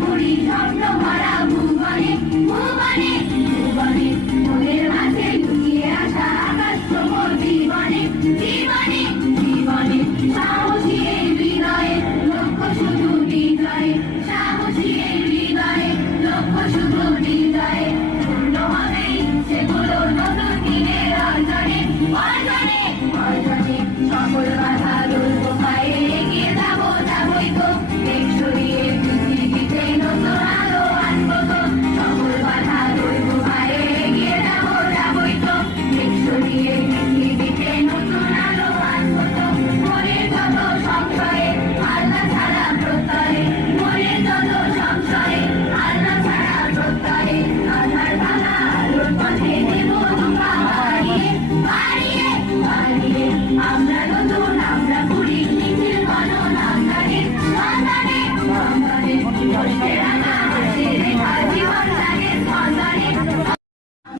করি স্বপ্ন ভরা ভুবনে ভুবনে ভুবনে মনের মাঝে লুকিয়ে আসা আকাশ প্রবল জীবনে জীবনে জীবনে সাহসী এই হৃদয়ে লক্ষ্য শুধু হৃদয়ে সাহসী এই হৃদয়ে লক্ষ্য শুধু হৃদয়ে পূর্ণ হবে সেগুলো নতুন দিনের অর্জনে অর্জনে অর্জনে সকল বাধা দুর্গ পায়ে এগিয়ে যাবো যাবই তো এক সরিয়ে পৃথিবীতে নতুন আলো আনবো তো সকল বাধা দুর্গ পায়ে এগিয়ে যাবো যাবই তো এক সরিয়ে পৃথিবীতে নতুন আলো আনবো তো মনের যত সংশয়ে আল্লাহ ছাড়া প্রত্যয়ে মনের যত সংশয়ে আল্লাহ ছাড়া প্রত্যয়ে আধার ভাঙা আলোর পথে দেব ধোঁকা বাড়িয়ে বাড়িয়ে বাড়িয়ে আমরা নতুন আমরা ঘুরি নিখিল গণ নামদারে নামদারে নামদারে